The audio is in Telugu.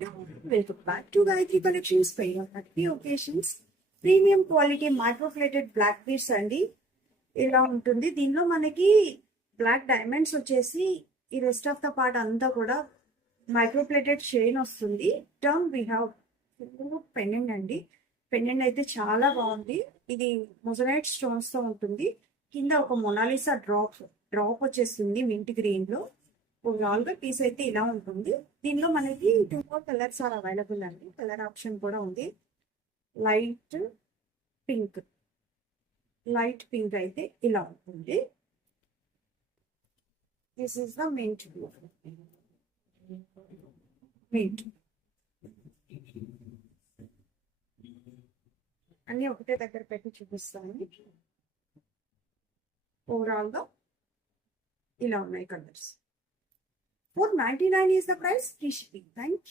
Welcome back to Gayatri Collections for your happy occasions. Premium quality microplated black beads అండి. ఇలా ఉంటుంది. దీనిలో మనకి బ్లాక్ డైమండ్స్ వచ్చేసి ఈ రెస్ట్ ఆఫ్ ద పార్ట్ అంతా కూడా మైక్రోప్లేటెడ్ చైన్ వస్తుంది. టర్మ్ వీ హ్యావ్ పెండెంట్ అండి. పెండెంట్ అయితే చాలా బాగుంది. ఇది మొజనైట్ స్టోన్స్ తో ఉంటుంది. కింద ఒక మొనాలిసా డ్రాప్ వచ్చేస్తుంది మింట్ గ్రీన్ లో. ఓవరాల్ గా పీస్ అయితే ఇలా ఉంటుంది. దీనిలో మనకి 2 కలర్స్ ఆర్ అవైలబుల్ అండి. కలర్ ఆప్షన్ కూడా ఉంది. లైట్ పింక్ అయితే ఇలా ఉంటుంది. దిస్ ఈస్ ద మింట్ అన్ని ఒకటే దగ్గర పెట్టి చూపిస్తాను. ఓవరాల్ గా ఇలా ఉన్నాయి colours. 499 is the price. Free shipping. Thank you.